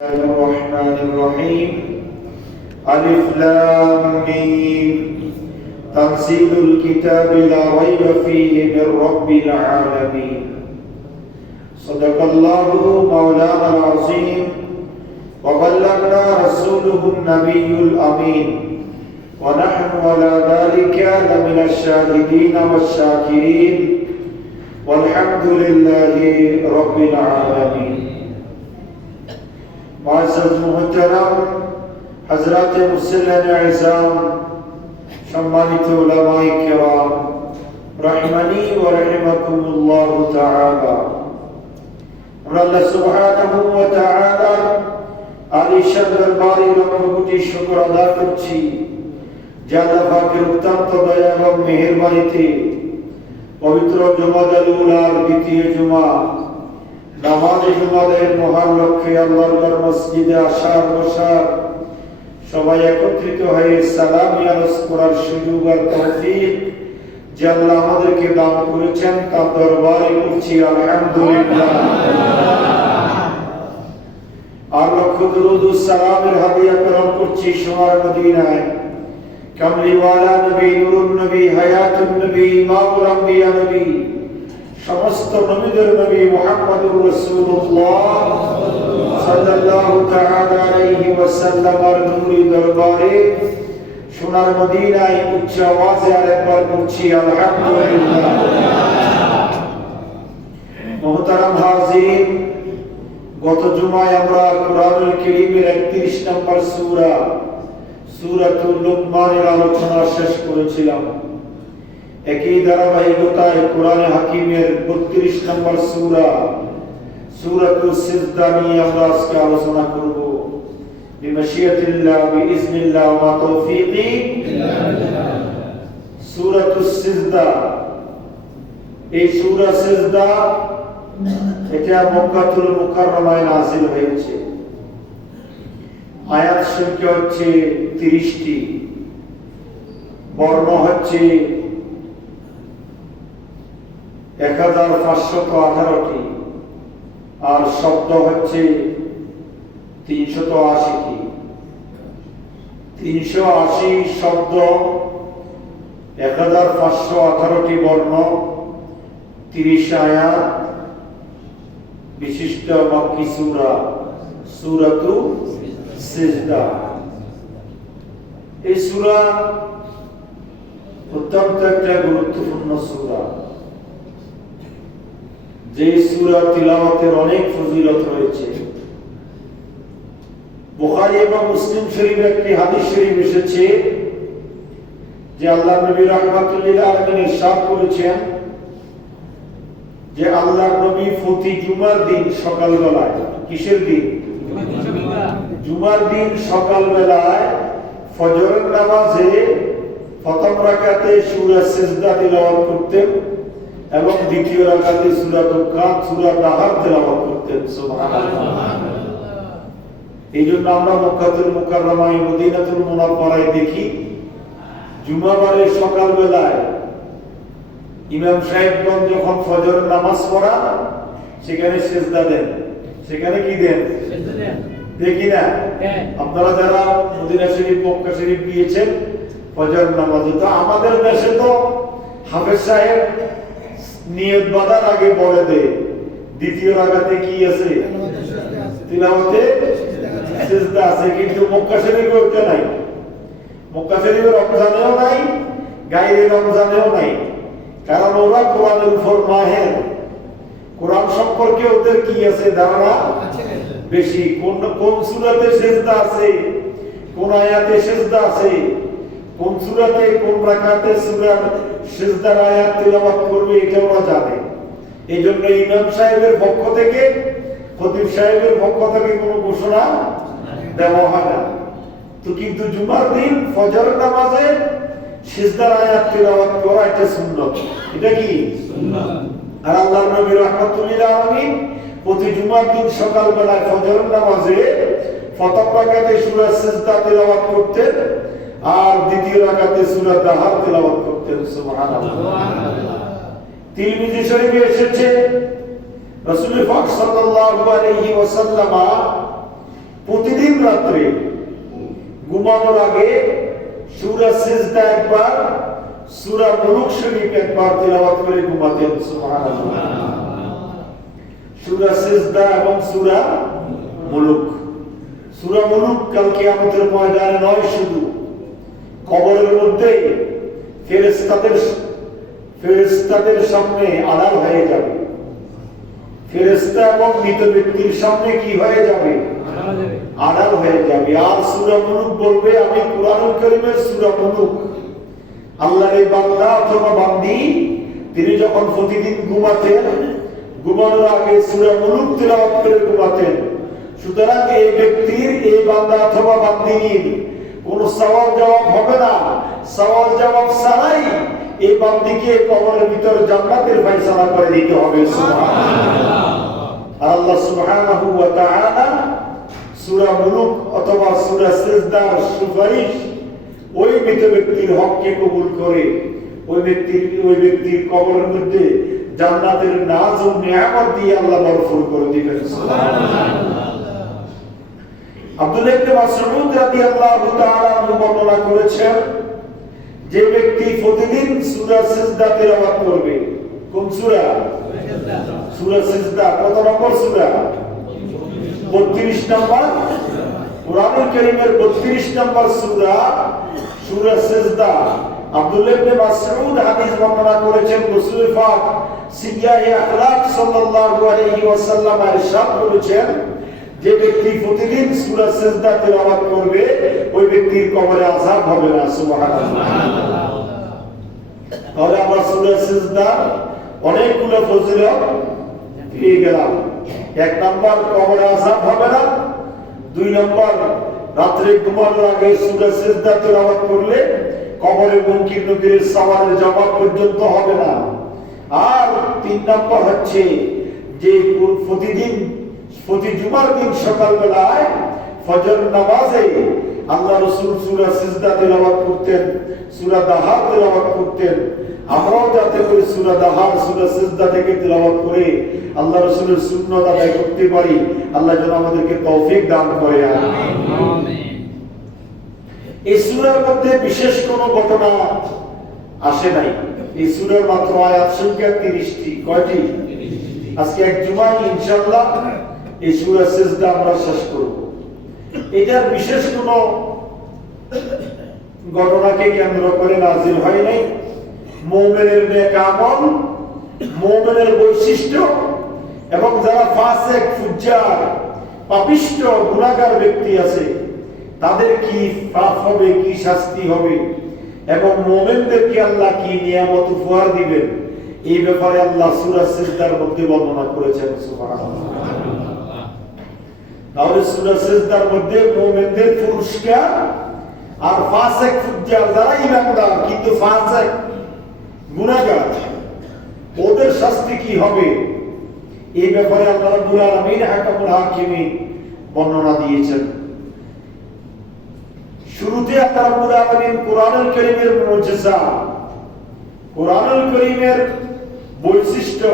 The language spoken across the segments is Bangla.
الرحمن الرحيم ألف لام ميم تنزيل الكتاب لا ريب فيه من رب العالمين صدق الله مولانا العظيم وبلغنا رسوله النبي الأمين ونحن على ذلك لمن الشاهدين والشاكرين والحمد لله رب العالمين। معزز মুহতারাম হযরত মুসল্লিন ইজাম সম্মানিত উলামায়ে কেরাম রাহমানি ওয়া রাহিমাকুমুল্লাহ তাআলা, আমরা আল্লাহ সুবহানাহু ওয়া তাআলা আলিশান দরবারে লক্ষ কোটি শুকর আদায় করছি যে আল্লাহ পাকের অত্যন্ত দয়া এবং মেহেরবানিতে পবিত্র জুমাতুল উলার দ্বিতীয় জুমা নামাজে জুমাদের মহান লক্ষ্যে আল্লাহর মসজিদে আসার বসার সবাই একত্রিত হয়ে সালাম ইয়ারজ করার সুযোগ আর তৌফিক যে আল্লাহ আমাদেরকে দান করেছেন তার দরবারে করছি আলহামদুলিল্লাহ। আর লক্ষ দুরূদ ও সালামের হাদিয়া প্রেরণ করছি সোনার মদিনায় কামলিওয়ালা নবী, নুরুন নবী, হায়াতুন নবী, ইমামুল আম্বিয়া নবী, সমস্ত নবীদের নবী মুহাম্মদুর রাসূলুল্লাহ সাল্লাল্লাহু তাআলা আলাইহি ওয়াসাল্লামের নূরি দরবারে সোনার মদিনায় উচ্চ আওয়াজে আরেকবার বলছি আলহামদুলিল্লাহ। মুহতারাম হাজিরিন, গত জুমায় আমরা কোরআনুল কারীমের 31 নম্বর সূরা সূরাতুল লুকমানের আলোচনা শেষ করেছিলাম। একই ধারাবাহিকতায় কোরআনে হাকিমের 32 নম্বর সূরা সূরাতুস সিজদা নিয়ে আমরা আজকে আলোচনা করব বিমাশিয়াতিল্লাহ বিইজনিল্লাহ ওয়া তাওফীকি ইল্লা বিল্লাহ। সূরাতুস সিজদা, এই সূরা সিজদা এটা মক্কাতুল মুকাররমায় নাযিল হয়েছে। আয়াত সংখ্যা হচ্ছে 30টি, বর্ণ হচ্ছে 1518টি, আর শব্দ হচ্ছে 380টি। 380 শব্দ, 1518টি বর্ণ, 30 আয়াত বিশিষ্ট মক্কি সূরা সূরাতুস সিজদা। এই সূরা অত্যন্ত একটা গুরুত্বপূর্ণ সূরা, যে সূরা তিলাওয়াতের অনেক ফজিলত রয়েছে। বুখারী এবং মুসলিম শরীফে একটি হাদিস শরীফ এসেছে যে আল্লাহ নবী রাহমাতুল লিল আলামিন ইরশাদ করেছেন যে আল্লাহর নবী প্রতি জুমার দিন সকালবেলায়, কিসের দিন? জুমার দিন সকালবেলায় ফজরের নামাজে প্রথম রাকাতে সূরা সিজদা তিলাওয়াত করতেন এবং দ্বিতীয় রাকাতে সূরা দুখান, সূরা দাহার তিলাওয়াত করতেন। সুবহানাল্লাহ। এইজন্য আমরা মক্কাতুল মুকাররমায় মদিনাতুল মুনাওয়ারায় দেখি জুমাবারে সকালবেলায় ইমাম সাহেবগণ যখন ফজরের নামাজ পড়ান সেখানে সিজদা দেন। সেখানে কি দেন? সিজদা দেন। দেখি না আপনারা যারা মদিনা শরীফ, মক্কা শরীফ গিয়েছেন ফজর নামাজে, তো আমাদের দেশে তো হাফেজ সাহেব নিয়ত বাঁধার আগে বলে দেয় দ্বিতীয় রাকাতে কি আছে? তিলাওয়াতে সিজদা আছে। কিন্তু মক্কা শরীফে ওটা নাই। মক্কা শরীফে রমজানেও নাই, গায়রে রমজানেও নাই, কারণ ওরা কোরআনের উপর মাহের। কোরআন সম্পর্কে ওদের কি আছে? ধারণা বেশি। কোন সূরাতে সিজদা আছে, কোন আয়াতে সিজদা আছে, কোন সূরাতে কোন রাকাতে সূরার সিজদার আয়াত তিলাওয়াত করবে, এটা ওরা জানে। এইজন্য ইমাম সাহেবের পক্ষ থেকে, খতিব সাহেবের পক্ষ থেকে কোনো ঘোষণা দেওয়া হয় না। তো কিন্তু জুমার দিন ফজরের নামাজে সিজদার আয়াত তিলাওয়াত করা এটা সুন্নাত। এটা কি সুন্নাত? আর আল্লাহর নবী রাহমাতুল লিল আলামিন প্রতি জুমার দিন সকালবেলায় ফজরের নামাজে প্রথম রাকাতে সূরা সিজদা তিলাওয়াত করতেন আর দ্বিতীয় রাকাতে সূরা দাহার তিলাওয়াত করতেন। সুবহানাল্লাহ। তিরমিজি শরীফে এসেছে রাসূল পাক সাল্লাল্লাহু আলাইহি ওয়াসাল্লাম প্রতিদিন রাত্রে ঘুমানোর আগে সূরা সিজদা একবার, সূরা মুলুক শরীফ একবার তেলাওয়াত করে ঘুমাতেন। সুবহানাল্লাহ। সূরা সিজদা এবং সূরা মুলুক। সূরা মুলুক কাল কিয়ামতের ময়দানে নয়, শুধু কবরের মধ্যে ফেরেশতাদের সামনে আড়াল হয়ে যাবে। ফেরেশতা এবং মৃত ব্যক্তির সামনে কি হয়ে যাবে? আড়াল হয়ে যাবে। আর সূরা মুলুক বলবে, আমি কুরআনুল কারীমের সূরা মুলুক, আল্লাহর এই বান্দা অথবা বান্দি তিনি যখন প্রতিদিন ঘুমাতেন, ঘুমানোর আগে সূরা মুলুক তেলাওয়াত করে ঘুমাতেন। সুতরাং এই ব্যক্তির, এই বান্দা অথবা বান্দির কোনো সওয়াল জবাব হবে না। সওয়াল জবাব ছাড়াই এই বান্দিকে কবরের ভিতর জান্নাতের ফয়সালা করে দিতে হবে। সুবহানাল্লাহ। আল্লাহ সুবহানাহু ওয়া তাআলা সূরা মুলুক অথবা সূরা সিজদার সুপারিশ ওই মৃত ব্যক্তির হককে কবুল করে ওই ব্যক্তির কবরের মধ্যে জান্নাতের নাজ ও নিয়ামত দিয়ে আল্লাহ বরকত করে দিবেন। সুবহানাল্লাহ। আব্দুল্লাহ ইবনে মাসউদ রাদিয়াল্লাহু তাআলা বর্ণনা করেছেন, যে ব্যক্তি প্রতিদিন সূরা সিজদা তেলাওয়াত করবে। কোন সূরা? সূরা সিজদা। কত নম্বর সূরা? 32 নম্বর। কুরআনুল কারীমের 32 নম্বর সূরা, সূরা সিজদা। আব্দুল্লাহ ইবনে মাসউদ হাদিস বর্ণনা করেছেন, রাসূল পাক সিয়াহে আখলাক সাল্লাল্লাহু আলাইহি ওয়াসাল্লাম ইরশাদ করেছেন, যে ব্যক্তি প্রতিদিন সূরা সিজদা তেলাওয়াত করবে ওই ব্যক্তির কবরে আযাব হবে না। সুবহানাল্লাহ। তাহলে আমরা সূরা সিজদা অনেকগুলো ফজিলত পেয়ে গেলাম। এক নাম্বার, কবরে আযাব হবে না। দুই নাম্বার, রাত্রে ঘুমানোর আগে সূরা সিজদা তেলাওয়াত করলে কবরে মুনকির নকিরের সওয়ালের জবাব পর্যন্ত হবে না। আর তিন নাম্বার হচ্ছে যে প্রতি জুমার দিন সকালবেলায় ফজর নামাজে আল্লাহ রাসূল সূরা সিজদা তেলাওয়াত করতেন, সূরা দাহার তেলাওয়াত করতেন। আমরাও যাতে করে সূরা দাহার, সূরা সিজদা থেকে তেলাওয়াত করে আল্লাহ রাসূলের সুন্নাত আদায় করতে পারি, আল্লাহ যেন আমাদেরকে তৌফিক দান করে। আমিন। এই সূরার মধ্যে বিশেষ কোনো ঘটনা আসে নাই। এই সূরার মাত্র আয়াত সংখ্যা 30টি। কয়টি? আজকে এক জুমায় ইনশাআল্লাহ এই সূরা সিজদা আমরা শেষ করব। এটার বিশেষ কোনো ঘটনাকে কেন্দ্র করে নাযিল হয় নাই। মুমিনের নেক আমল, মুমিনের বৈশিষ্ট্য এবং যারা ফাসিক, ফুজ্জার, পাপিষ্ঠ, গুনাহগার ব্যক্তি আছে তাদের কি পাপ হবে, কি শাস্তি হবে এবং মুমিনদেরকে আল্লাহ কি নিয়ামত উপহার দিবেন, এই ব্যাপারে আল্লাহ সূরা সিজদার মধ্যে বর্ণনা করেছেন। সুবহানাল্লাহ। তাহলে সূরা সিজদার মধ্যে মুমিনদের পুরস্কার আর ফাসিক, ফুজ্জার যারা ঈমানদার কিন্তু ফাসিক, গুনাহগার, ওদের শাস্তি কি হবে এই ব্যাপারে আল্লাহ রাব্বুল আলামিন হাকামুল হাকিমিন বর্ণনা দিয়েছেন। শুরুতে আল্লাহ রাব্বুল আলামিন কুরআনুল কারীমের মুজিজা, কুরআনুল কারীমের বৈশিষ্ট্য,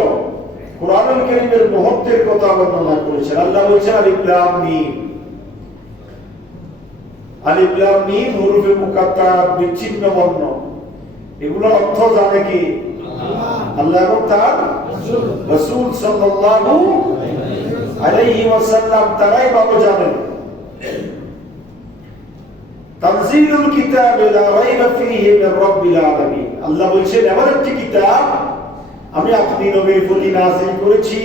কুরআনুল কারীমের মহত্বের কথা বর্ণনা করেছেন। আল্লাহ বলেছেন, আলিফ লাম মিম। আলিফ লাম মিম হরফে মুকাত্তারাত, বিচ্ছিন্ন বর্ণ। এগুলোর অর্থ জানে কি? আল্লাহ এবং তার রাসূল সাল্লাল্লাহু আলাইহি ওয়াসাল্লাম তারাই ভালো জানেন। তানজিলুল কিতাব লা রাইবা ফীহি মির রাব্বিল আলামিন। আল্লাহ বলেছেন, এমন একটি কিতাব আমি আপনি নবীর প্রতি নাযিল করেছি,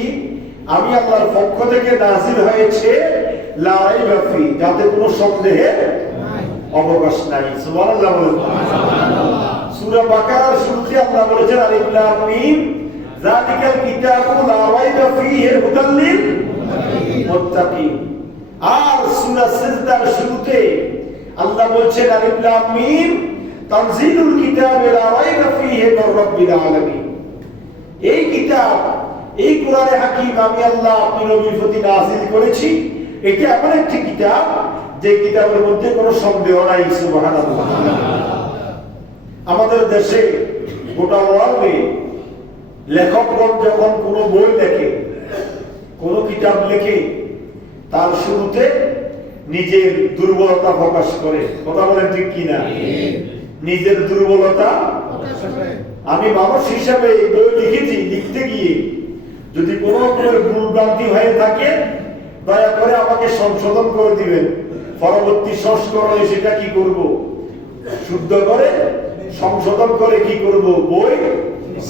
আমি আল্লাহর পক্ষ থেকে নাযিল হয়েছে, লা রাইবা ফী, যাতে কোনো সন্দেহের অবকাশ নাই। সুবহানাল্লাহ। সুবহানাল্লাহ। সূরা বাকারার শুরুতে আল্লাহ বলেছেন, আলিফ লাম মিম যালিকাল কিতাবু লা রাইবা ফীহি হুদাল লিল মুত্তাকিন। আর সূরা সিজদার শুরুতে আল্লাহ বলেছেন, আলিফ লাম মিম তানজিলুল কিতাব লা রাইবা ফীহি মির রাব্বিল আলামিন। এই কিতাব, এই কোরআনে হাকিম আমি আল্লাহ আপনি নবীর প্রতি নাযিল করেছি, এটা এমন একটি কিতাব যে কিতাবের মধ্যে কোনো সন্দেহ নাই। সুবহানাল্লাহ। আমাদের দেশে গোটা ওয়ার্ল্ডে লেখকগণ যখন কোনো বই লেখে, কোনো কিতাব লেখে, তার শুরুতে নিজের দুর্বলতা প্রকাশ করে। কথা বলেন ঠিক কিনা? নিজের দুর্বলতা আমি মানুষ হিসাবে এই বই লিখেছি, লিখতে গিয়ে যদি কোনো রকমের ভুল ভ্রান্তি হয়ে থাকে দয়া করে আমাকে সংশোধন করে দিবেন। পরবর্তী সংস্করণে সেটা কি করব, শুদ্ধ করে সংশোধন করে কি করব, বই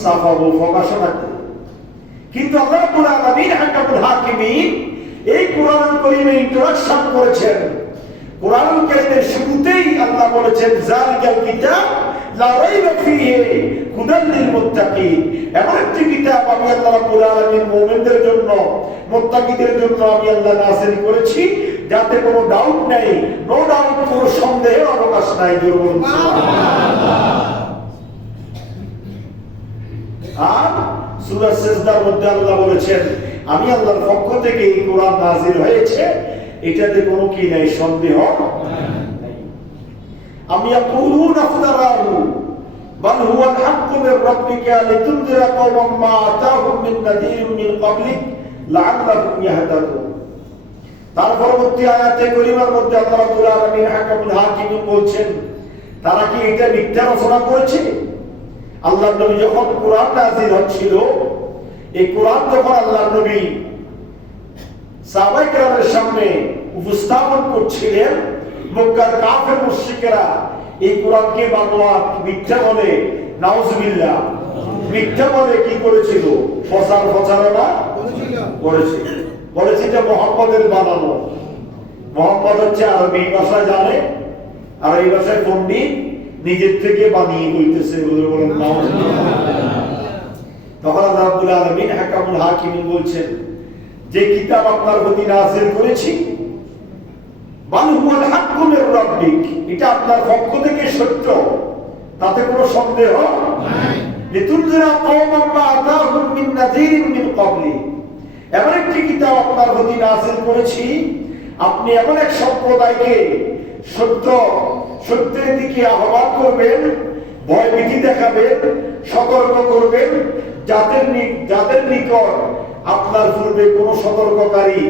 ছাপাবো, প্রকাশনা করব। কিন্তু আল্লাহ রাব্বুল আলামিন হাকামুল হাকিমিন এই কোরআন কারীমে ইন্ট্রোডাকশন করেছেন। কোরআন কারীমের শুরুতেই আল্লাহ বলেছেন যালিকাল কিতাব লা রাইবা ফীহি হুদাল লিল মুত্তাকিন। এমন একটি কিতাব আমি আল্লাহ রাব্বুল আলামিন মুমিনদের জন্য, মুত্তাকিদের জন্য আমি আল্লাহ নাযিল করেছি, যাতে কোনো ডাউট নেই, নো ডাউট, কোনো সন্দেহের অবকাশ নাই। জোরে সুবহানাল্লাহ। আর সূরা সিজদার মধ্যে আল্লাহ বলেছেন আমি আল্লাহর পক্ষ থেকে এই কোরআন নাযিল হয়েছে, এটাতে কোনো কি নাই, সন্দেহ নাই। আমি ইয়াকুলুন আফতারাহু বাল হুয়াল হাক্কু মির রাব্বিকা লিতুনদিরা কওমান মা আতাহুম মিন নাযীরিন মিন ক্বাবলিক লাআল্লাহুম ইয়াহতাদুন। তার পরবর্তী আয়াতে কারিমার মধ্যে আল্লাহ রাব্বুল আলামিন হাকামুল হাকিমিন বলছেন তারা কি এটা মিথ্যা রচনা করেছে? আল্লাহর নবী যখন কোরআন নাযিল হচ্ছিল, এই কোরআন যখন আল্লাহর নবী সাহাবায়ে কেরামের সামনে উপস্থাপন করছিলেন, মক্কার কাফের মুশরিকেরা এই কোরআনকে বাংলা মিথ্যা বলে, নাউজুবিল্লাহ, মিথ্যা বলে কি করেছিল, প্রচারণা করেছিল। বলেছে যে মুহাম্মদের বানানো। মুহাম্মদ হচ্ছে আরবি ভাষা জানে, আর এই ভাষায় পণ্ডিত, নিজের থেকে বানিয়ে বলতেছে। বলেন নাউজুবিল্লাহ। তখন আল্লাহ রাব্বুল আলামিন হাকামুল হাকিমিন বলছেন যে কিতাব আপনার প্রতি নাযিল করেছি বাল হুয়াল হাক্কু মির রাব্বিক, এটা আপনার পক্ষ থেকে সত্য, তাতে কোনো সন্দেহ নাই। লিতুনজিরা কওমান মা আতাহুম মিন নাযীরিন মিন ক্বাবলি, এমন একটি কিতাব আপনার প্রতি নাযিল করেছি, আপনি এমন এক সম্প্রদায়কে সত্যের দিকে আহ্বান করবেন, ভয়ভীতি দেখাবেন, সতর্ক করবেন, যাদের নিকট আপনার পূর্বে কোনো সতর্ককারী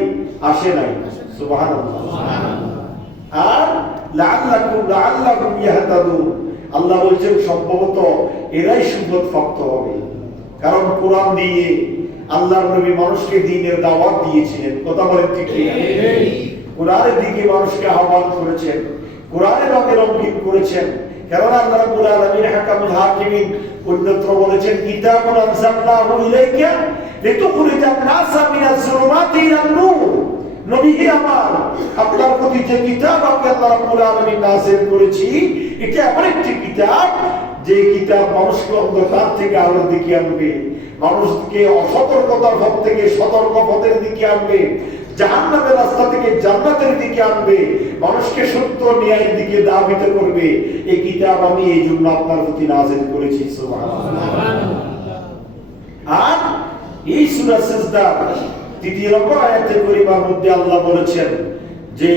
আসে নাই। সুবহানাল্লাহ। আর লাআল্লাকুম ইয়াহতাদুন, আল্লাহ বলছেন সম্ভবত এরাই সুবত প্রাপ্ত হবে। কারণ কোরআন দিয়ে আল্লাহর নবী মানুষকে দ্বীনের দাওয়াত দিয়েছিলেন। কথা বলেন ঠিক কি? কোরআনের দিকে মানুষকে আহ্বান করেছেন, কোরআনের রঙে রঙিন করেছেন। কারণ আল্লাহ রাব্বুল আলামিন হাকামুল হাকিমিন অন্যত্র বলেছেন কিতাবুন আনজালনাহু ইলাইকা লিতুখরিজান নাসা মিনাজ যুলুমাতি ইলান নূর। নবী আমার, আপনার প্রতি যে কিতাব আমি আল্লাহ রাব্বুল আলামিন নাযিল করেছি, এটা এমন একটি কিতাব যে কিতাব মানুষকে অন্ধকার থেকে আলোর দিকে আনবে, মানুষকে অসতর্কতার পথ থেকে সতর্ক পথের দিকে আনবে, জাহান্নামের রাস্তা থেকে জান্নাতের দিকে আনবে, মানুষকে সত্য ন্যায়ের দিকে ধাবিত করবে। এই কিতাব আমি এই জন্য আপনার প্রতি নাযিল করেছি। সুবহানাল্লাহ। আর এই সূরা সিজদা ৩য় নম্বর আয়াতে কারিমার মধ্যে আল্লাহ বলেছেন যে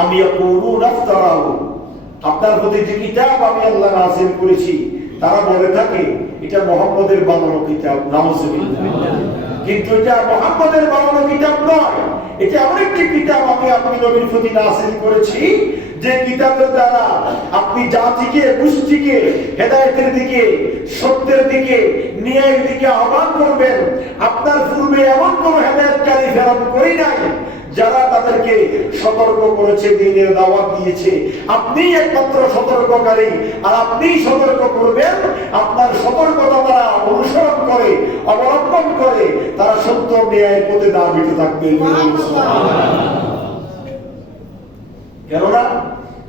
আমি ইয়াকুলুন আফতারাহু, আপনার প্রতি যে কিতাব আমি আল্লাহ নাযিল করেছি, তারা বলে থাকে এটা মুহাম্মদের বানানো কিতাব। নাউজুবিল্লাহ। কিন্তু এটা মুহাম্মদের বানানো কিতাব নয়, এটা এমন একটি কিতাব আমি আপনি নবীর প্রতি নাযিল করেছি, যে কিতাবের দ্বারা আপনি জাতিকে, গোষ্ঠীকে হেদায়েতের দিকে, সত্যের দিকে, ন্যায়ের দিকে আহ্বান করবেন। আপনার পূর্বে এমন কোন হেদায়েতকারী প্রেরণ করি নাই যারা তাদেরকে সতর্ক করেছে, দ্বীনের দাওয়াত দিয়েছে। আপনিই একমাত্র সতর্ককারী, আর আপনিই সতর্ক করবেন। আপনার সতর্কতা তারা অনুসরণ করে, অবলম্বন করে, তারা সত্য ন্যায়ের পথে ধাবিত থাকবে। কেননা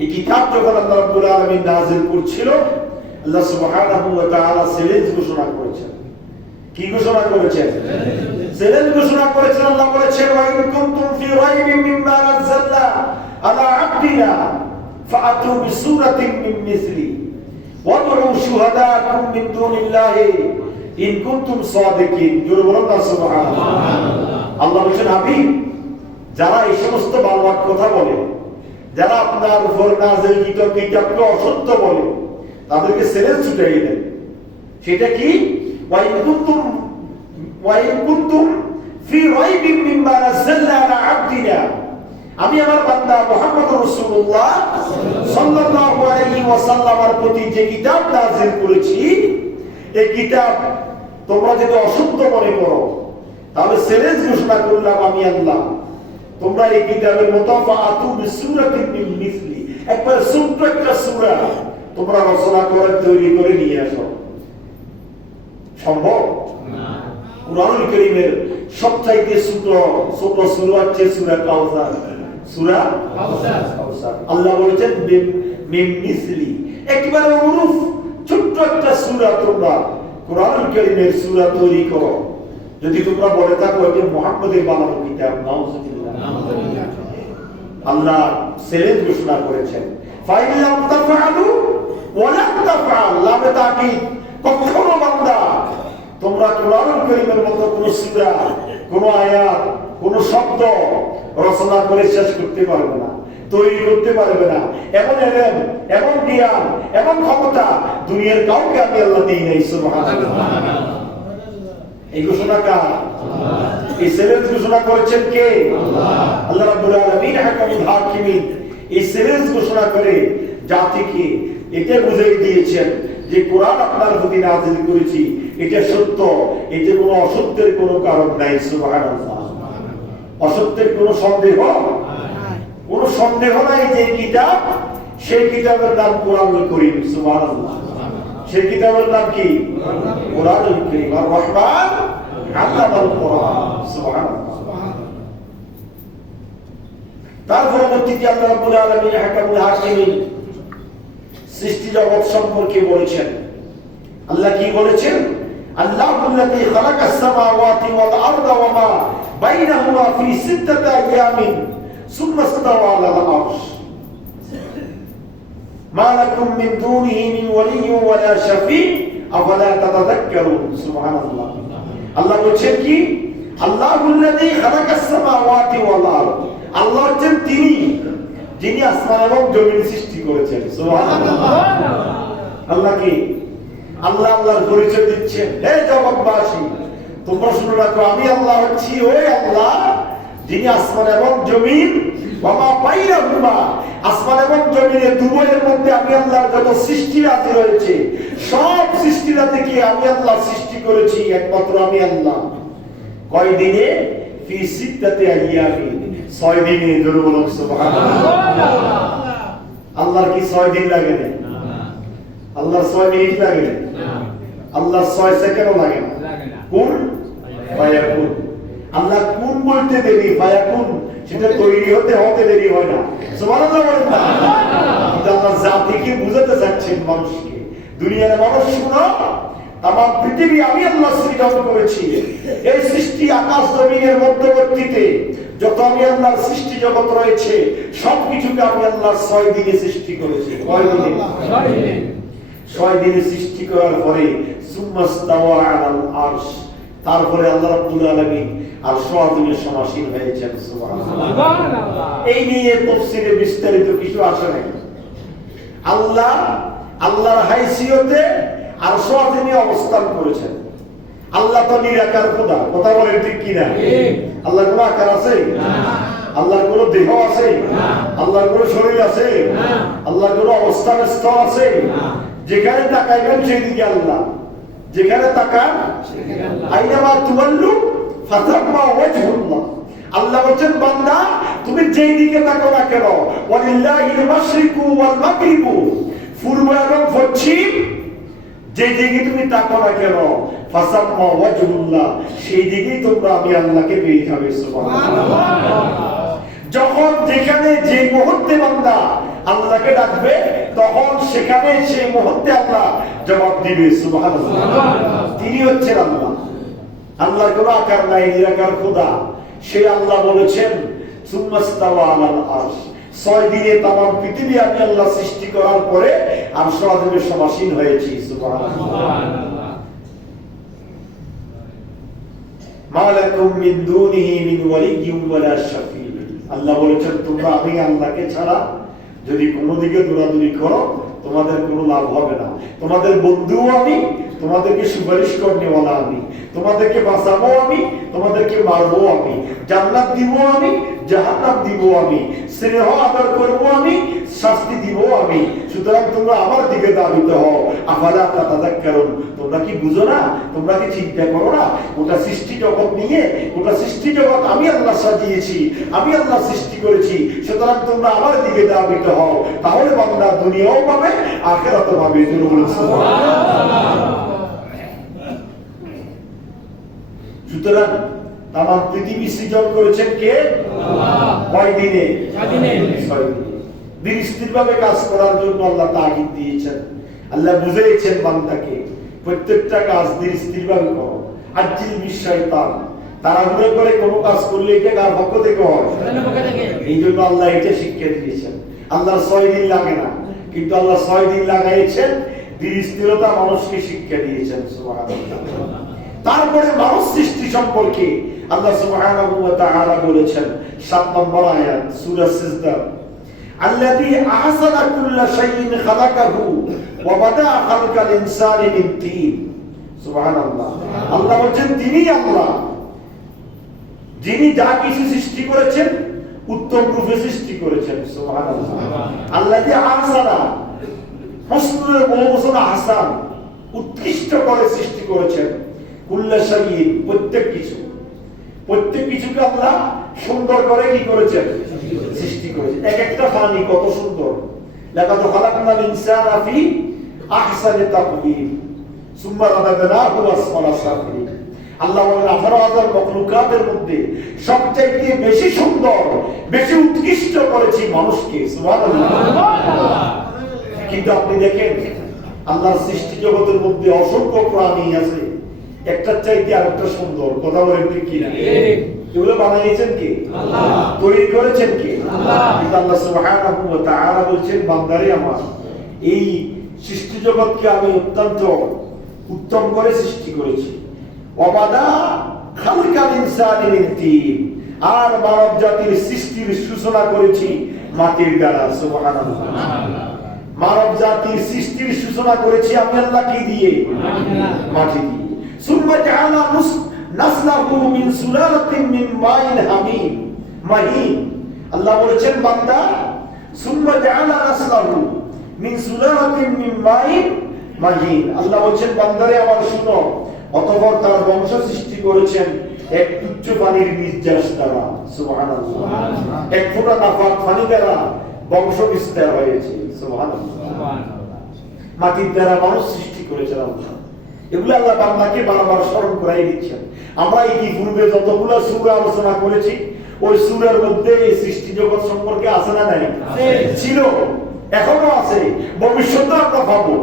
এই কিতাব যখন আল্লাহ রাব্বুল আলামিন নাযিল করছিল, আল্লাহ সুবহানাহু ওয়া তাআলা চ্যালেঞ্জ ঘোষণা করেছেন। কি ঘোষণা করেছেন? চ্যালেঞ্জ ঘোষণা করেছেন। আল্লাহ বলেছেন ওয়া ইন কুনতুম ফি রাইবিন মিম্মা নাযালনা আলা আবদিনা ফাআতু বিসূরাতিন মিন মিসলি ওয়াদউ শুহাদাকুম মিন দুনিল্লাহি ইন কুনতুম সাদিকিন। জোরে বলুন না সুবহানাল্লাহ। আল্লাহ বলেছেন হাবিব, যারা এই সমস্ত বানোয়াট কথা বলে, যারা আপনার উপর নাযিলকৃত কিতাবকে অসত্য বলে, তাদেরকে চ্যালেঞ্জ ছুটাই দেন। সেটা কি? ওয়া ইন কুনতুম ফি রাইবিন মিম্মা নাযালনা আলা আবদিনা, আমি আমার বান্দা মুহাম্মদ রাসূলুল্লাহ সাল্লাল্লাহু আলাইহি ওয়াসাল্লামের প্রতি যে কিতাব নাযিল করেছি, এই কিতাব তোমরা যদি অশুদ্ধ মনে করো, তাহলে চ্যালেঞ্জ ঘোষণা করলাম আমি আল্লাহ, তোমরা এই কিতাবের মুতাফাআতু বিসূরাতিন মিন মিসলি, একবার ছোট্ট একটা সূরা তোমরা রচনা করে তৈরি করে নিয়ে আসো। সম্ভব না। কুরআনুল কারীমের সবচাইতে ছোট সূরা হচ্ছে সূরা কাউসার। সূরা কাউসার আল্লাহ বলেছেন মিন মিসলি, একেবারে অনুরূপ ছোট্ট একটা সূরা তোমরা কুরআনুল কারীমের সূরা তৈরি করো। যদি তোমরা বলে থাকো এটা মুহাম্মদের বানানো কিতাব, নাউযুবিল্লাহ, আল্লাহ চ্যালেঞ্জ ঘোষণা করেছেন। ফাইলাম তাফআলু ওয়া লা তাফআল, লামে তাকিদ, কখনো বান্দা তোমরা কুরআনুল কারীমের মতো কোন সূরা, কোন আয়াত, কোন শব্দ রচনা করে শেষ করতে পারবে না, তৈরি করতে পারবে না। এমন এলেম, এমন জ্ঞান, এমন ক্ষমতা দুনিয়ার কাউকে আমি আল্লাহ দিই নাই। সুবহানাল্লাহ। এই ঘোষণা কার? এই চ্যালেঞ্জ ঘোষণা করেছেন কে? আল্লাহ রাব্বুল আলামিন হাকামুল হাকিমিন। এই চ্যালেঞ্জ ঘোষণা করে জাতিকে এটা বুঝিয়ে দিয়েছেন যে কোরআন আপনার প্রতি নাযিল করেছি, এটা সত্য, এতে কোনো অসত্যের কোনো কারণ নাই। সুবহানাল্লাহ। অসত্যের কোনো সন্দেহ নাই, কোনো সন্দেহ নাই যে কিতাব, সেই কিতাবের নাম কোরআনুল কারীম। সুবহানাল্লাহ। সেই কিতাবের নাম কি? কোরআনুল কারীম। আর রহমান আল্লামাল কোরআন। সুবহানাল্লাহ। তার পরবর্তীতে আল্লাহ রাব্বুল আলামিন হাকামুল হাকিমিন সৃষ্টি জগৎ সম্পর্কে বলেছেন। আল্লাহ কি বলেছেন? আল্লাহুল্লাযী খালাকাস সামাওয়াতি ওয়াল আরদা ওয়া মা বাইনাহুমা ফি সিত্তাতি আইয়ামিন সুম্মা ইসতাওয়া আলাল আরশ মা লাকুম মিন দুনিহি মিন ওয়ালিয়্যিন ওয়া লা শাফী আফালা তাতাযাক্কারুন। সুবহানাল্লাহ। আল্লাহ বলেন কি? আল্লাহুল্লাযী খালাকাস সামাওয়াতি ওয়াল আরদ, আল্লাহ হচ্ছেন তিনি যিনি আসমান এবং জমিন সৃষ্টি করেছেন। সুবহানাল্লাহ। আল্লাহ কি? আল্লাহ আল্লাহর পরিচয় দিচ্ছেন, হে জগৎবাসী তোমরা শুনে রাখো, আমি আল্লাহ হচ্ছি ওই আল্লাহ যিনি আসমান এবং জমিন, ওয়া মা বাইনাহুমা, আসমান এবং জমিনের দুবয়ের মধ্যে আমি আল্লাহর যত সৃষ্টি রাজি রয়েছে, সব সৃষ্টিরা থেকে আমি আল্লাহ সৃষ্টি করেছি, একমাত্র আমি আল্লাহ। কয় দিনে? ফি সিত্তাতি আইয়ামিন, 6 দিনে। জোরে বলুন সুবহানাল্লাহ। আল্লাহর কি 6 দিন লাগে না? আল্লাহর 6 মিনিট লাগে না? আল্লাহর 6 সেকেন্ডও লাগে না। কুন ফায়াকুন। আল্লাহ কুন বলতে দেরি, ফায়াকুন সেটা তৈরি হতে হতে দেরি হয় না। সুবহানাল্লাহ বলেন না? আল্লাহ জাতিকে বুঝাতে চাচ্ছেন মানুষকে, দুনিয়ার মানুষ শুনো, আমার পৃথিবী আমি আল্লাহ সৃজন করেছি। এই সৃষ্টি আকাশ জমিনের মধ্যবর্তীতে যত আমি আল্লাহর সৃষ্টি জগৎ রয়েছে সবকিছুকে আমি আল্লাহ 6 দিনে সৃষ্টি করেছি। কয় দিনে? 6 দিনে সৃষ্টি করার পরে সুম্মাস্তাওয়া আলাল আরশ, তারপরে আল্লাহ রাব্বুল আলামিন আরশ আযিমের সমাসীন হয়েছেন। সুবহানাল্লাহ। এই নিয়ে তাফসীরে বিস্তারিত কিছু আসে নাই। আল্লাহ আল্লাহর হাইসিয়তে আরশ আযিমে অবস্থান করেছেন। আল্লাহ তো নিরাকার খোদা, কথা বলেন ঠিক কি না? আল্লাহর কোনো আকার আছে? না। আল্লাহর কোনো দেহ আছে? না। আল্লাহর কোনো শরীর আছে? না। আল্লাহর কোনো অবস্থান স্থল আছে? না। যেখানে তাকাইবেন সেদিকে আল্লাহ, যেখানে তাকান সেদিকে আল্লাহ। আইনামা তুওয়াল্লু ফাতাম্মা ওয়াজহুল্লাহ। আল্লাহ বলেন বান্দা তুমি যেই দিকে তাকাও না কেন, ওয়ালিল্লাহিল মাশরিকু ওয়াল মাগরিবু, পূর্ব এবং পশ্চিম যেই দিকে তুমি তাকাও না কেন, ফাসাম্মা ওয়াজহুল্লাহ, সেই দিকেই তোমরা আমি আল্লাহকে পেয়ে যাবে। সুবহানাল্লাহ। যখন যেখানে যে মুহূর্তে বান্দা আল্লাহকে ডাকবে তখন সেখানে সেই মুহূর্তে আল্লাহ জবাব দিবে। সুবহানাল্লাহ। তিনি হচ্ছেন আল্লাহ। আল্লাহর কোনো আকার নাই, নিরাকার খোদা। সেই আল্লাহ বলেছেন সুম্মাস্তাওয়া আলাল আরশ, 6 দিনে তামাম পৃথিবী আমি আল্লাহ সৃষ্টি করার পরে আরশ আযিমের সমাসীন হয়েছি। সুবহানাল্লাহ। মা লাকুম মিন দুনিহি মিন ওয়ালিয়্যিন ওয়া লা শাফী। আল্লাহ বলেছেন তোমরা আমি আল্লাহকে ছাড়া যদি কোনো দিকে দৌড়াদৌড়ি করো তোমাদের কোনো লাভ হবে না। তোমাদের বন্ধুও আমি, তোমাদেরকে সুপারিশ করনেওয়ালা আমি, তোমাদেরকে বাঁচাবো আমি, তোমাদেরকে মারবো আমি, জান্নাত দিব আমি, জাহান্নাম দিব আমি, স্নেহ আদর করবো আমি, শাস্তি দিব আমি। সুতরাং তোমরা আমার দিকে ধাবিত হও। আফালা তাতাযাক্কারুন, তোমরা কি বুঝো না? তোমরা কি চিন্তা করো না? ওটা সৃষ্টি জগৎ নিয়ে, ওটা সৃষ্টি জগৎ আমি আল্লাহ সাজিয়েছি, আমি আল্লাহ সৃষ্টি করেছি। সুতরাং তোমরা আমার দিকে ধাবিত হও, তাহলে বান্দা দুনিয়াও পাবে, আখিরাতও পাবে। সুতরাং তামাম পৃথিবী সৃজন করেছেন কে? আল্লাহ। কয় দিনে? 6 দিনে। ধীর স্থির ভাবে কাজ করার জন্য আল্লাহ তাগিদ দিয়েছেন। আল্লাহ বুঝিয়েছেন বান্দাকে প্রত্যেকটা কাজ ধীর স্থির ভাবে করো। আজ্জিল বিশাইতান, তাড়াহুড়ো করে কোনো কাজ করলে এটা কার পক্ষ থেকে হয়? এই জন্য আল্লাহ এটা শিক্ষা দিয়েছেন। আল্লাহ 6 দিন লাগে না, কিন্তু আল্লাহ 6 দিন লাগাইছেন, ধীর স্থিরতা মানুষকে শিক্ষা দিয়েছেন। সুবহানাল্লাহ। তারপরে মানুষ সৃষ্টি সম্পর্কে আল্লাহ সুবহানাহু ওয়া তাআলা বলেছেন 7 নম্বর আয়াত সূরা সিজদা, আল্লাযী আহসানা কুল্লা শাইইন খালাকাহু ওয়া বাদা খালকাল ইনসানি মিন তিন। সুবহানাল্লাহ। আল্লাহ বলেন তিনি আল্লাহ যিনি যা কিছু সৃষ্টি করেছেন উত্তম রূপে সৃষ্টি করেছেন। সুবহানাল্লাহ। আল্লাযী আহসানা, হুসনুল বহুবচন আহসান, উৎকৃষ্ট করে সৃষ্টি করেছেন। কুল্লা শাইইন, প্রত্যেক কিছুকে আল্লাহ সুন্দর করে কি করেছেন? সৃষ্টি করেছেন। এক একটা প্রাণী কত সুন্দর। লাকাদ খালাকনাল ইনসানা ফি আহসানি তাকওয়িম সুম্মা রাদাদনাহু আসফালা সাফিলিন। আল্লাহ বলেন 18,000 মাখলুকাতের মধ্যে সবচেয়ে বেশি সুন্দর, বেশি উৎকৃষ্ট করেছি মানুষকে। সুবহানাল্লাহ। কিন্তু আপনি দেখেন আল্লাহর সৃষ্টি জগতের মধ্যে অসংখ্য প্রাণী আছে, একটার চাইতে আরেকটা সুন্দর। কথা বলেন ঠিক কিনা? এগুলো বানাইছেন কে? আল্লাহ। তৈরি করেছেন কে? আল্লাহ। কিন্তু আল্লাহ সুবহানাহু ওয়া তাআলা বলেন বান্দারে আমার, এই সৃষ্টি জগৎকে আমি অত্যন্ত উত্তম করে সৃষ্টি করেছি। ওয়াবাদা খালকাল ইনসানি মিন তিন, আর মানব জাতির সৃষ্টির সূচনা করেছি মাটির দ্বারা। সুবহানাল্লাহ। মানব জাতির সৃষ্টির সূচনা করেছি আমি আল্লাহ কি দিয়ে? মাটি দিয়ে। সুম্মা জাআলা নাসলাহু মিন সুলালাতিন মিন মাইন হামিম মাহিন। আল্লাহ বলেছেন বান্দা সুম্মা জাআলা নাসলাহু মিন সুলালাতিন মিন মাইন মাহিন। আল্লাহ বলেছেন বান্দারে আমার শুনো, অতঃপর তার বংশ সৃষ্টি করেছেন এক তুচ্ছ পানির নির্যাস দ্বারা। সুবহানাল্লাহ। এক ফোঁটা নাফাক পানি দ্বারা বংশ বিস্তার হয়েছে। সুবহানাল্লাহ। মাটির দ্বারা মানুষ সৃষ্টি করেছেন আল্লাহ। এগুলো আল্লাহ বান্দাকে বারবার স্মরণ করাই দিচ্ছেন। আমরা ইতিপূর্বে যতগুলো সূরা আলোচনা করেছি ওই সূরার মধ্যে এই সৃষ্টি জগৎ সম্পর্কে আছে না নাই? ছিল, এখনো আছে, ভবিষ্যতে আমরা পাবো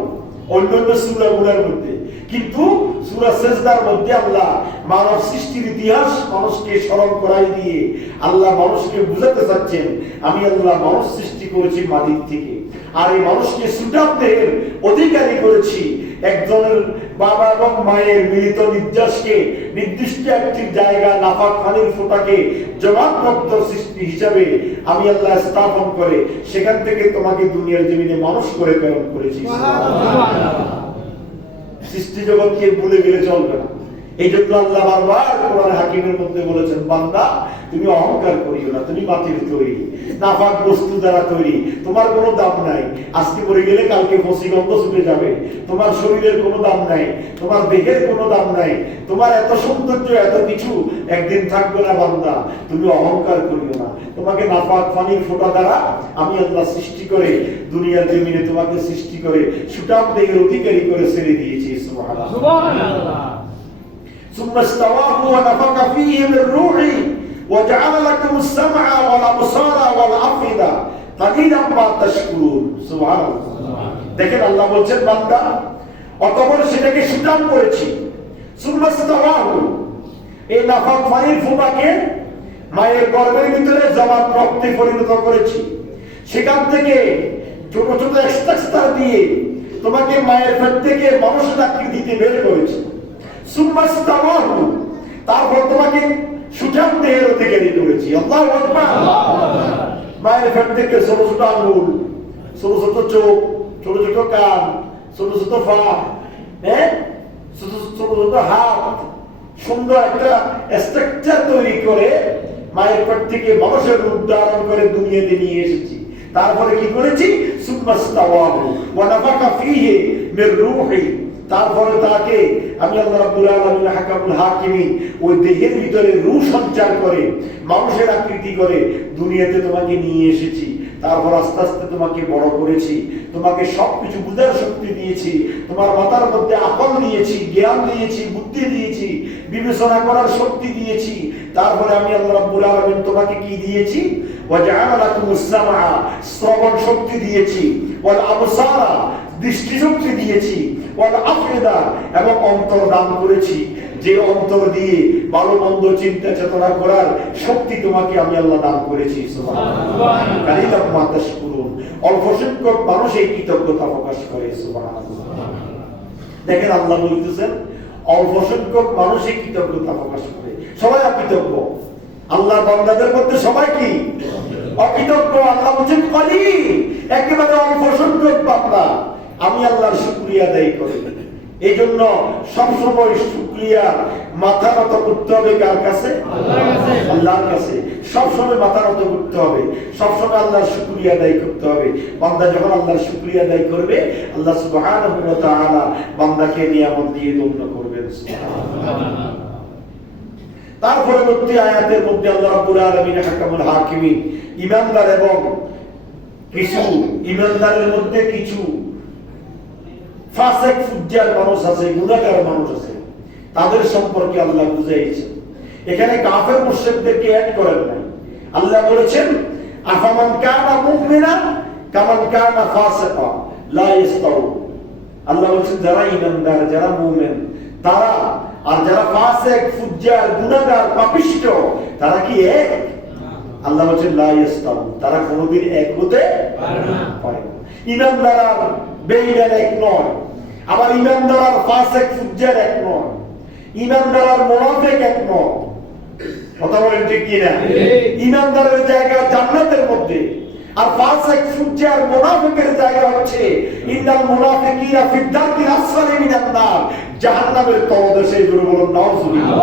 অন্যান্য সূরাগুলোর মধ্যে। কিন্তু সূরা সিজদার মধ্যে আল্লাহ মানব সৃষ্টির ইতিহাস মানুষকে স্মরণ করাই দিয়ে আল্লাহ মানুষকে বুঝাতে চাচ্ছেন আমি আল্লাহ মানুষ সৃষ্টি করেছি মাটির থেকে, আর এই মানুষকে সুটাপদের অধিকারী করেছি। একজনের বাবা এবং মায়ের মিলিত নির্যাসকে নির্দিষ্ট একটি জায়গা নাফাক পানির ফোঁটাকে জবাববদ্ধ সৃষ্টি হিসাবে আমি আল্লাহ স্থাপন করে সেখান থেকে তোমাকে দুনিয়ার জমিনে মানুষ করে প্রেরণ করেছি। সৃষ্টি জগৎকে ভুলে গেলে চলবে না। এই জন্য আল্লাহ বারবার কোরআন হাকিমের মধ্যে বলেছেন বান্দা তুমি অহংকার করিও না, তুমি মাটির তৈরি, নাফাক বস্তু দ্বারা তৈরি, তোমার কোনো দাম নাই। আজকে মরে গেলে কালকে বসিগন্ধ ছুটে যাবে। তোমার শরীরের কোনো দাম নাই, তোমার দেহের কোনো দাম নাই, তোমার এত সৌন্দর্য এত কিছু একদিন থাকবে না। বান্দা তুমি অহংকার করিও না, তোমাকে নাফাক পানির ফোঁটা দ্বারা আমি আল্লাহ সৃষ্টি করে দুনিয়ার জমিনে তোমাকে সৃষ্টি করে সুটাম দেহের অধিকারী করে ছেড়ে দিয়েছি। সুবহানাল্লাহ। ثم استواه ونفخ فيه من روحه وجعل لكم السمع والابصار والافئده قليلا ما تشكرون। সুবহানাল্লাহ। দেখেন আল্লাহ বলেন বান্দা অতঃপর সেটাকে সুটাম করেছি। ثم استواه, এই নাফাক পানির ফোঁটাকে মায়ের গর্ভের ভিতরে জমাট রক্তে পরিণত করেছি। সেখান থেকে ছোট ছোট এক্সট্রাক্টার দিয়ে তোমাকে মায়ের পেট থেকে মানুষের আকৃতিতে বের করেছি। তারপর তোমাকে সুঠাম দেহের অধিকারী করেছি। আল্লাহু আকবার। মায়ের পেট থেকে ছোট ছোট আঙ্গুল, ছোট ছোট চোখ, ছোট ছোট কান, ছোট ছোট পা, ছোট ছোট ছোট হাত, সুন্দর একটা স্ট্রাকচার তৈরি করে মায়ের পেট থেকে মানুষের রূপ ধারণ করে দুনিয়াতে নিয়ে এসেছি। তারপরে কি করেছি? সুম্মাস্তাওয়াহু ওয়া নাফাকা ফীহি মির রূহি, তারপরে তাকে আমি আল্লাহ রাব্বুল আলামিন হাকামুল হাকিমিন ওই দেহের ভিতরে রূহ সঞ্চার করে মানুষের আকৃতি করে দুনিয়াতে তোমাকে নিয়ে এসেছি। তারপর আস্তে আস্তে তোমাকে বড় করেছি, তোমাকে সবকিছু বুঝার শক্তি দিয়েছি, তোমার মাথার মধ্যে আকল দিয়েছি, জ্ঞান দিয়েছি, বুদ্ধি দিয়েছি, বিবেচনা করার শক্তি দিয়েছি। তারপরে আমি আল্লাহ রাব্বুল আলামিন তোমাকে কি দিয়েছি? ওয়া জাআলা লাকুমুস সামআ, শ্রবণ শক্তি দিয়েছি, ওয়াল আবসারা, দৃষ্টি শক্তি দিয়েছি, ওয়াল আফইদা, এবং অন্তর দান করেছি, যে অন্তর দিয়ে ভালো মন্দ চিন্তা চেতনা করার শক্তি তোমাকে আমি আল্লাহ দান করেছি। সুবহানাল্লাহ। কালিলাম মা তাশকুরুন, অল্প সংখ্যক মানুষ এই কৃতজ্ঞতা প্রকাশ করে। সুবহানাল্লাহ। দেখেন আল্লাহ বলতেছেন অল্প সংখ্যক মানুষ এই কৃতজ্ঞতা প্রকাশ করে, সবাই অকৃতজ্ঞ। আল্লাহর বান্দাদের মধ্যে সবাই কি অকৃতজ্ঞ? আল্লাহ বলেন কলিল, একেবারে অল্প সংখ্যক বান্দা আমি আল্লাহর শুকরিয়া আদায় করি। এই জন্য সবসময় শুকরিয়া মাথা নত করতে হবে কার কাছে? আল্লাহর কাছে। সবসময় মাথা নত করতে হবে, সবসময় আল্লাহর শুকরিয়া আদায় করতে হবে। বান্দা যখন আল্লাহর শুকরিয়া আদায় করবে, আল্লাহ সুবহানাহু ওয়া তাআলা বান্দাকে নিয়ামত দিয়ে ধন্য করবেন। সুবহানাল্লাহ। তার পরবর্তী আয়াতের মধ্যে আল্লাহ রাব্বুল আলামিন হাকামুল হাকিমিন, ঈমানদার এবং কিছু ঈমানদারের মধ্যে কিছু ফাসিক ফুজ্জার মানুষ আছে, গুনাহগার মানুষ আছে, তাদের সম্পর্কে আল্লাহ বুঝাইছেন। এখানে কাফের মুশরিকদেরকে অ্যাড করেন নাই। আল্লাহ বলেছেন আফামান কানা মুমিনান কামান কানা ফাসিকা লা ইস্তাউ। আল্লাহ বলেছেন যারা ঈমানদার, যারা মুমিন তারা, আর যারা ফাসিক ফুজ্জার গুনাহগার পাপিষ্ঠ তারা কি এক? আল্লাহ বলেছেন লা ইস্তাউ, তারা কোনোদিন এক হতে পারে না। ঈমানদার আর বেঈমান এক নয়, আবার ঈমানদার আর ফাসিক ফুজ্জার এক নয়, ঈমানদার আর মুনাফিক এক নয়। কথা বলেন ঠিক কি না? ঈমানদারের জায়গা জান্নাতের মধ্যে, আর ফাসিক ফুজ্জার মুনাফিকের জায়গা হচ্ছে ইন্নাল মুনাফিকিনা ফিদ দারকিল আসফালি মিনান নার, জাহান্নামের তলদেশে। জোরে বলুন নাউযুবিল্লাহ।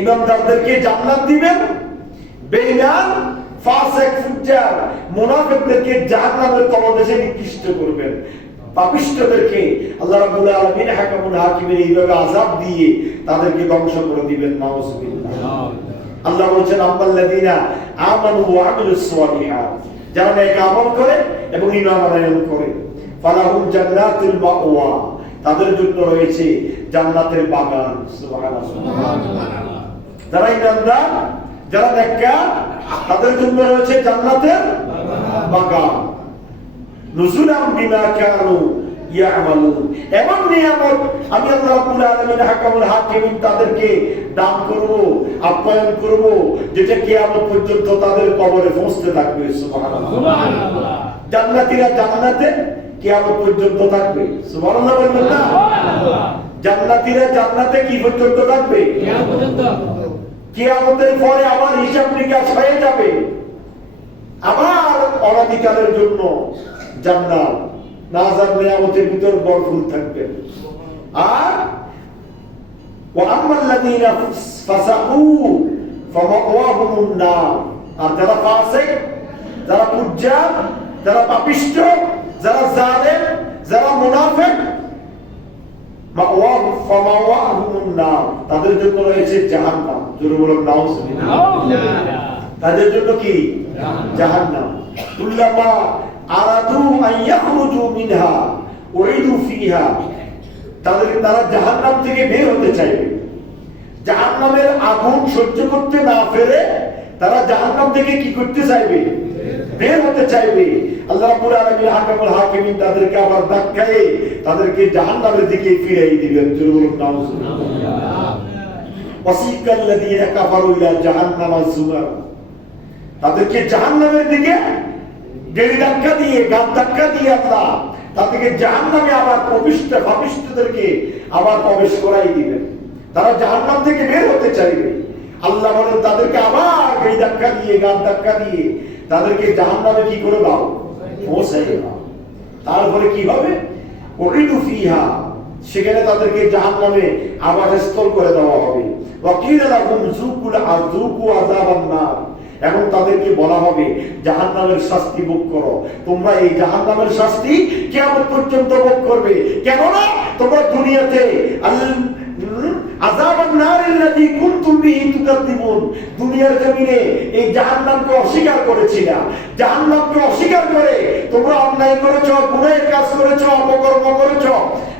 ঈমানদারদেরকে জান্নাত দিবেন, বেঈমান ফাসিক ফুজ্জার মুনাফিকদেরকে জাহান্নামের তলদেশে নিকৃষ্ট করবেন। পাপিষ্ঠদেরকে আল্লাহ রাব্বুল আলামিন হাকামুল হাকিমের এইভাবে আযাব দিয়ে তাদেরকে ধ্বংস করে দিবেন। নাউযুবিল্লাহ। আল্লাহ বলেছেন আম্মাল্লাযীনা আমানু ওয়া আমিলুস সালিহাত, যারা নেক আমল করে এবং ঈমান আনয়ন করে, ফালাহুম জান্নাতুল মাওয়া, তাদের জন্য রয়েছে জান্নাতের বাগান। সুবহানাল্লাহ। যারা ঈমানদার, যারা নেককার, তাদের জন্য রয়েছে জান্নাতের বাগান। নুজুলাম বিমা কানু ইয়ামালুন, এমন নিয়ামত আমি আল্লাহ রাব্বুল আলামিন হাকামুল হাকিমিন তাদেরকে দান করব, আপ্যায়ন করব, যেটা কিয়ামত পর্যন্ত তাদের কবরে পৌঁছতে থাকবে। সুবহানাল্লাহ। জান্নাতীরা জান্নাতে কিয়ামত পর্যন্ত থাকবে। সুবহানাল্লাহ বলবেন না? জান্নাতীরা জান্নাতে কি পর্যন্ত থাকবে? কিয়ামত পর্যন্ত। কিয়ামতের পরে আবার হিসাব নিকাশ হয়ে যাবে, আবার অনাদিকালের জন্য জান্নাত নাজার নিয়ামতের ভিতর ভরপুর থাকবে। আর ওয়া আম্মাল্লাযীনা ফাসাকু ফামাওয়াহুমুন নার, আর যারা ফাসিক, যারা ফুজ্জার, যারা পাপিষ্ঠ, যারা জালেম, যারা মুনাফিক, ফামাওয়াহুমুন নার, তাদের জন্য রয়েছে জাহান্নাম। জোরে বলুন নাউযুবিল্লাহ। তাদের জন্য কি? জাহান্নাম। কুল্লামা আরাদু আন ইয়াখরুজু মিনহা উইদু ফিহা, তারা জাহান্নাম থেকে বের হতে চাইবে। জাহান্নামের আগুন সহ্য করতে না পেরে তারা জাহান্নাম থেকে কি করতে চাইবে? বের হতে চাইবে। আল্লাহ রাব্বুল আলামিন হাকামুল হাকিমিন তাদেরকে আবার ধাক্কায়ে তাদেরকে জাহান্নামের দিকে ফিরিয়ে দিবেন। জোরে বলুন নাউযুবিল্লাহ। ওয়াসিকাল্লাযীনা কাফারু ইলা জাহান্নামা যুমার, তাদেরকে জাহান্নামের দিকে গেড়ি ধাক্কা দিয়ে, গাদ ধাক্কা দিয়ে আল্লাহ তাদেরকে জাহান্নামে আবার পাপিষ্ঠদেরকে আবার প্রবেশ করাই দিবেন। তারা জাহান্নাম থেকে বের হতে চাইবে। আল্লাহ বলেন তাদেরকে আবার গেড়ি ধাক্কা দিয়ে, গাদ ধাক্কা দিয়ে তাদেরকে জাহান্নামে কি করে দাও? পৌঁছাই দাও। তারপরে কি হবে? উইদু ফিহা, সেখানে তাদেরকে জাহান্নামে আবাসস্থল করে দেওয়া হবে। ওয়াকিলা লাহুম যুকুল আযুকু আযাবান নার, এবং তাদেরকে বলা হবে জাহান্নামের শাস্তি ভোগ করো। তোমরা এই জাহান্নামের শাস্তি কিয়ামত পর্যন্ত ভোগ করবে। কেননা তোমরা দুনিয়াতে আযাবান নারিল্লাতী কুনতুম বিহি তুকাদ্দিবুন, দুনিয়ার জমিনে এই জাহান্নামকে অস্বীকার করেছিলা। জাহান্নামকে অস্বীকার করে তোমরা অন্যায় করেছো, গুনাহের কাজ করেছো, অপকর্ম করেছো,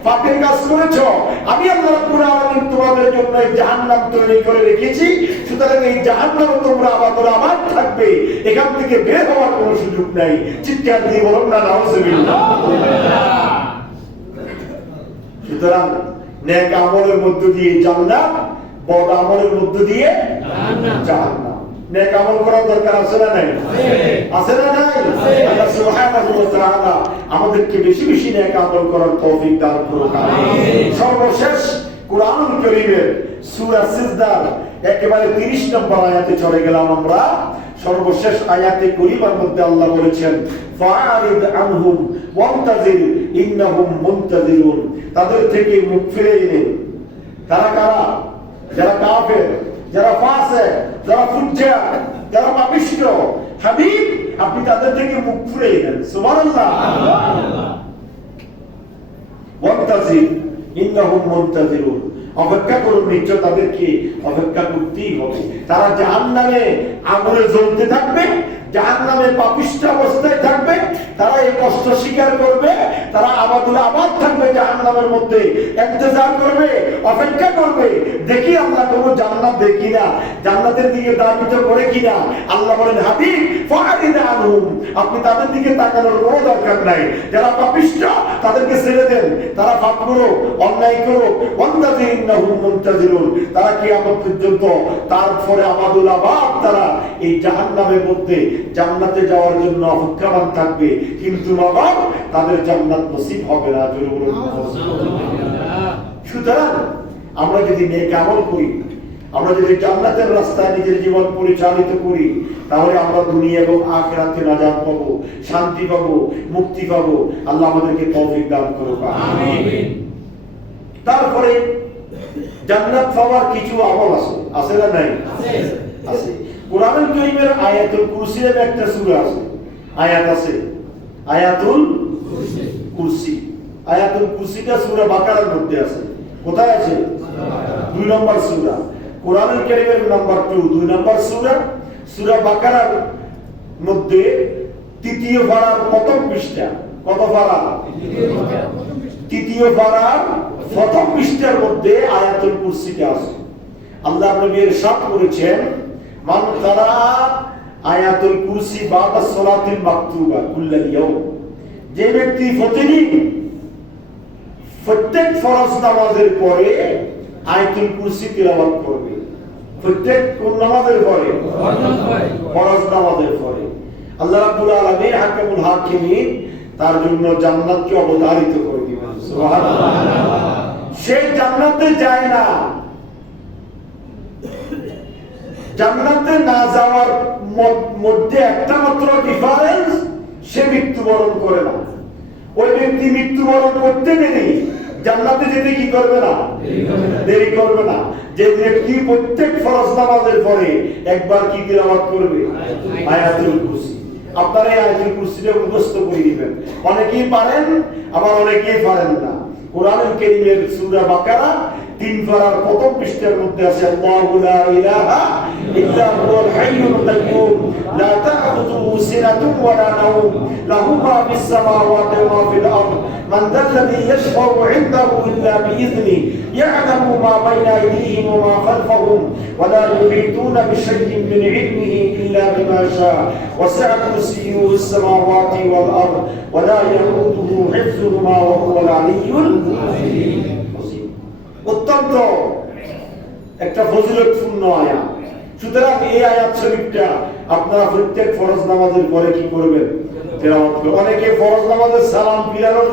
পাপের কাজ করেছো। আমি আল্লাহ রাব্বুল আলামিন তোমাদের জন্য এই জাহান্নাম তৈরি করে রেখেছি। সুতরাং এই জাহান্নামে তোমরা আবাদ থাকবে, এখান থেকে বের হওয়ার কোনো সুযোগ নাই। চিৎকার দিয়ে বলুন না নাউজুবিল্লাহ। সুতরাং নেক আমলের মধ্য দিয়ে জান্নাত, বদ আমলের মধ্য দিয়ে জাহান্নাম। নেক আমল করার দরকার আছে না নাই? আছে না নাই? আল্লাহ সুবহানাহু ওয়া তাআলা আমাদেরকে বেশি বেশি নেক আমল করার তৌফিক দান করুন। আমিন। সর্বশেষ কুরআনুল কারীমের সূরা সিজদার একেবারে 30 নম্বর আয়াতে চলে গেলাম আমরা। সর্বশেষ আয়াতে কারীমার মধ্যে আল্লাহ বলেছেন ফাআরিদ আনহুম ওয়ান্তাজির ইন্নাহুম মুনতাজিরুন, তাদের থেকে মুখ ফিরিয়ে নিন। তারা কারা? যারা কাফের, যারা ফাসিক, যারা ফুজ্জার, যারা পাপিষ্ঠ। হাবিব, আপনি তাদের থেকে মুখ ফিরিয়ে নেন। সুবহানাল্লাহ। ওয়ান্তাজির ইন্নাহুম মুনতাজিরুন, অপেক্ষা করুন, নিশ্চয় তাদেরকে অপেক্ষা করতেই হবে। তারা জাহান্নামে আগুনে জ্বলতে থাকবে, জাহান্নামে পাপিষ্ঠ অবস্থায় থাকবে, তারা এই কষ্ট স্বীকার করবে, তারা আবাদ থাকবে জাহান্নামের মধ্যে, ইন্তজার করবে, অপেক্ষা করবে, দেখি আমরা কোনো জান্নাত দেখি না, জান্নাতের দিকে দাবিত করে কিনা। আল্লাহ বলেন হাবিব ফারিদ আনহুম, আপনি তাদের দিকে তাকানোর কোনো দরকার নাই। যারা পাপিষ্ঠ তাদেরকে ছেড়ে দেন, তারা পাপ করো, অন্যায় করো, ওয়ান্তাজির ইন্নাহুম মুনতাজিরুন, তারা কিয়ামত পর্যন্ত তারপরে আবাদ তারা এই জাহান্নামের মধ্যে জান্নাতে যাওয়ার জন্য অপেক্ষামান থাকবে, কিন্তু বাবা তাদের জান্নাত নসিব হবে না। জোরে বলুন সুবহানাল্লাহ। সুতরাং আমরা যদি নেক আমল করি, আমরা যদি জান্নাতের রাস্তায় নিজের জীবন পরিচালিত করি, তাহলে আমরা দুনিয়া এবং আখিরাতে নাজাত পাবো, শান্তি পাবো, মুক্তি পাবো। আল্লাহ আমাদেরকে তৌফিক দান করুক। আমিন। তারপরে জান্নাত পাওয়ার কিছু আমল আছে, আছে না নাই? আছে। কোরআনুল কারীমের আয়াতুল কুরসির একটা সূরা আছে, আয়াত আছে, আয়াতুল কুরসি। আয়াতুল কুরসিটা সূরা বাকারার মধ্যে আছে। কোথায় আছে? 2 নম্বর সূরা, কোরআনুল কারীমের নাম্বার 2, 2 নম্বর সূরা, সূরা বাকারার মধ্যে 3য় পারার প্রথম পৃষ্ঠা। কত পারা? 3য় পারার প্রথম পৃষ্ঠার মধ্যে আয়াতুল কুরসিটা আছে। আল্লাহ নবী ইরশাদ করেছেন মান কারা আয়াতুল কুরসি বাদা সালাতিল মাকতুবা কুল্লাল ইয়াউম, যে ব্যক্তি প্রত্যেক ফরজ নামাজের পরে আয়াতুল কুরসি তিলাওয়াত করবে। প্রত্যেক কোন নামাজের পরে? ফরজ নামাজের পরে। আল্লাহ রাব্বুল আলামিন হাকিমুল হাকিমিন তার জন্য জান্নাতকে অবধারিত করে দিবেন। সুবহানাল্লাহ। সে জান্নাতে যায় না, জান্নাতে না যাওয়ার মধ্যে একটা মাত্র ডিফারেন্স, সে মৃত্যুবরণ করে না। ওই ব্যক্তি মৃত্যুবরণ করতে দেরি জান্নাতে যেতে কি করবে না? দেরি করবে না। যে ব্যক্তি প্রত্যেক ফরজ নামাজের পরে একবার কি তিলাওয়াত করবে? আয়াতুল কুরসি। আপনারা এই আয়াতুল কুরসিটা মুখস্থ করে দিবেন। অনেকেই পারেন, আবার অনেকেই পারেন না। কোরআনুল কারীমের সূরা বাকারা 3 পারার প্রথম পৃষ্ঠার মধ্যে আছে আল্লাহু লা ইলাহা ইল্লা হুয়াল হাইয়ুল কাইয়্যুম লা তা'খুযুহু সিনাতুন ওয়া লা নাওম লাহু মা ফিস সামাওয়াতি ওয়া মা ফিল আরদ মান যাল্লাযী ইয়াশফা'ু 'ইনদাহু ইল্লা বিইذনিহি ইয়া'লামু মা বাইনা আইদিহিম ওয়া মা খালফাহুম ওয়া লা yuhituna বিশাইইন মিন 'ইলমিহি ইল্লা বিমা শা'a ওয়াসি'a কুরসিyyুহু as-samawati wal ard ওয়া লা ইয়াউদুহু হিফযুহুমা ওয়া হুয়াল 'আলিয়্যুল আযীম। অত্যন্ত একটা ফজিলতপূর্ণ আয়াত। সুতরাং এই আয়াত শরীফটা আপনারা প্রত্যেক ফরজ নামাজের পরে কি করবেন? তেলাওয়াত করবেন। অনেকে ফরজ নামাজের সালাম ফিরানোর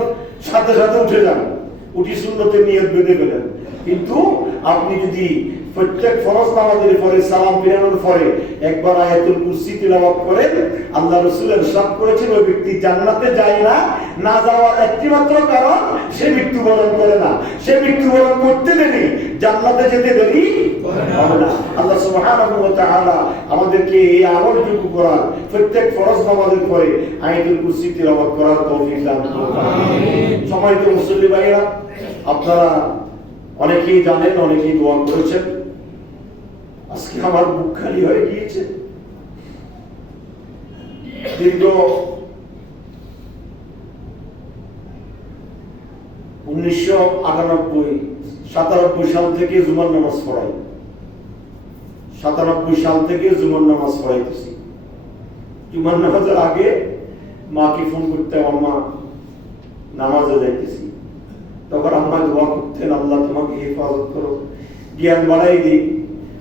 সাথে সাথে উঠে যান, উঠি সুন্নতের নিয়ত বেঁধে ফেলেন। কিন্তু আপনি যদি প্রত্যেক ফরজ নামাজের পরে সালাম ফিরানোর পরে একবার আয়াতুল কুরসি তেলাওয়াত করেন, আল্লাহ রাসূল ইরশাদ করেছেন ওই ব্যক্তি জান্নাতে যায় না, না যাওয়ার একটিমাত্র কারণ সে মৃত্যুবরণ করে না। সে মৃত্যুবরণ করতে দেরি, জান্নাতে যেতে দেরি হবে না। আল্লাহ সুবহানাহু ওয়া তাআলা আমাদেরকে এই আমলটুকু করার, প্রত্যেক ফরজ নামাজের পরে আয়াতুল কুরসি তিলাওয়াত করার তৌফিক দান করুন। সম্মানিত মুসল্লি ভাইরা, আপনারা অনেকেই জানেন, অনেকেই দোয়া করেছেন। আজকে আমার বুক খালি হয়ে গিয়েছে। দীর্ঘ 97 সাল থেকে জুমার নামাজ পড়াই। 97 সাল থেকে জুমার নামাজ পড়াইতেছি। জুমার নামাজের আগে মাকে ফোন করতে, আম্মা নামাজে যাইতেছি, তখন আম্মা দোয়া করতেন, আল্লাহ তোমাকে হেফাজত করো, জ্ঞান বাড়াই দিক,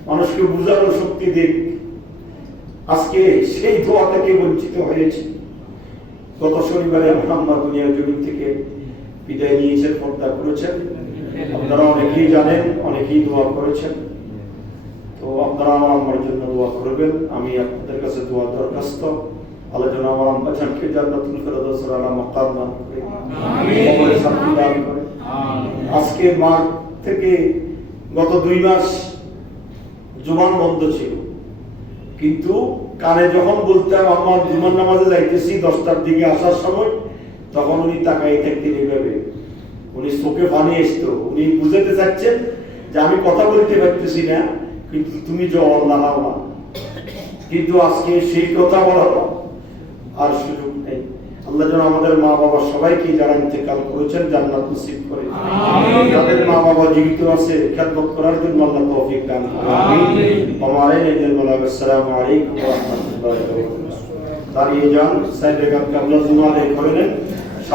মানুষকে বুঝানোর শক্তি দিক। আজকে সেই দোয়া থেকে বঞ্চিত হয়েছে। গত শনিবারে আমার আম্মা দুনিয়ার জমিন থেকে বিদায় নিয়েছেন, পর্দা করেছেন। আপনারা অনেকেই জানেন, অনেকেই দোয়া করেছেন। তো আপনারা আমার আম্মার জন্য দোয়া করবেন। আমি আপনাদের কাছে দোয়া দরখাস্ত, আল্লাহ যেন আমার আম্মা জানকে জান্নাতুল ফেরদৌসের আলা মাকাম দান করে, কবরে শান্তি দান করে। আজকে মার থেকে গত 2 মাস জুমান বন্ধ ছিল, কিন্তু কানে যখন বলতাম আম্মা জুমার নামাজে যাইতেছি 10টার দিকে আসার সময়, তখন উনি তাকাই থাকতেন এইভাবে, উনি চোখে পানি আসতো। উনি বুঝাতে চাচ্ছেন যে আমি কথা বলতে পারতেছি না, কিন্তু তুমি জবাব না দাও না। কিন্তু আজকে সেই কথা বলার আর সুযোগ নেই। আল্লাহ যেন আমাদের মা বাবা সবাইকে যারা ইন্তেকাল করেছেন জান্নাত নসিব করে, যাদের মা বাবা জীবিত আছে খেদমত করার জন্য আল্লাহ তৌফিক দান করুন। আসসালামু আলাইকুম ওয়া রাহমাতুল্লাহি ওয়া বারাকাতুহু। দাঁড়িয়ে যান, সাইডে কাবলা জুমা আদায় করে নেন।